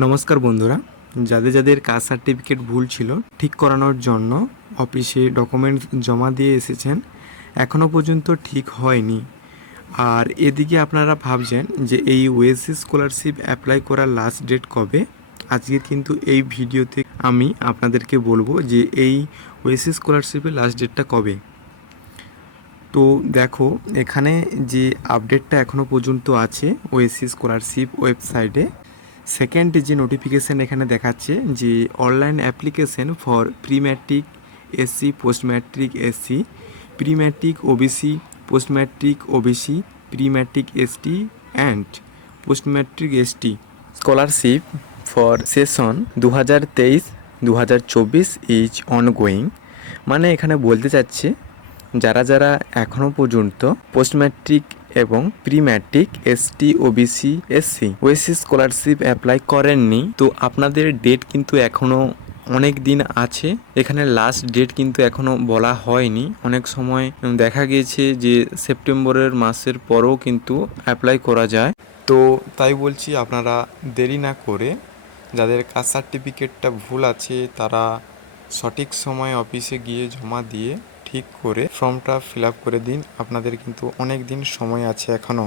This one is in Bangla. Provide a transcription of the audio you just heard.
নমস্কার বন্ধুরা, যাদের যাদের কাস্ট সার্টিফিকেট ভুল ছিল ঠিক করানোর জন্য অফিসে ডকুমেন্টস জমা দিয়ে এসেছেন, এখনও পর্যন্ত ঠিক হয়নি। আর এদিকে আপনারা ভাবছেন যে এই ওয়েসিস স্কলারশিপ অ্যাপ্লাই করার লাস্ট ডেট কবে। আজকে কিন্তু এই ভিডিওতে আমি আপনাদেরকে বলবো যে এই ওয়েসিস স্কলারশিপের লাস্ট ডেটটা কবে। তো দেখো, এখানে যে আপডেটটা এখনও পর্যন্ত আছে ওয়েসিস স্কলারশিপ ওয়েবসাইটে, সেকেন্ড যে নোটিফিকেশান এখানে দেখাচ্ছে যে online application for pre matric SC, post matric SC, pre matric OBC, post matric OBC, pre matric ST and post matric ST scholarship for session 2023-2024 is ongoing. মানে এখানে বলতে চাচ্ছে যারা যারা এখনও পর্যন্ত পোস্ট ম্যাট্রিক এবং pre matric ST, OBC, SC Oasis scholarship apply করেননি, তো আপনাদের ডেট কিন্তু এখনও অনেক দিন আছে। এখানে লাস্ট ডেট কিন্তু এখনও বলা হয়নি। অনেক সময় দেখা গিয়েছে যে সেপ্টেম্বরের মাসের পরেও কিন্তু অ্যাপ্লাই করা যায়। তো তাই বলছি, আপনারা দেরি না করে, যাদের কাস্ট সার্টিফিকেটটা ভুল আছে তারা সঠিক সময় অফিসে গিয়ে জমা দিয়ে ঠিক করে ফর্মটা ফিল আপ করে দিন। আপনাদের কিন্তু অনেক দিন সময় আছে এখনও।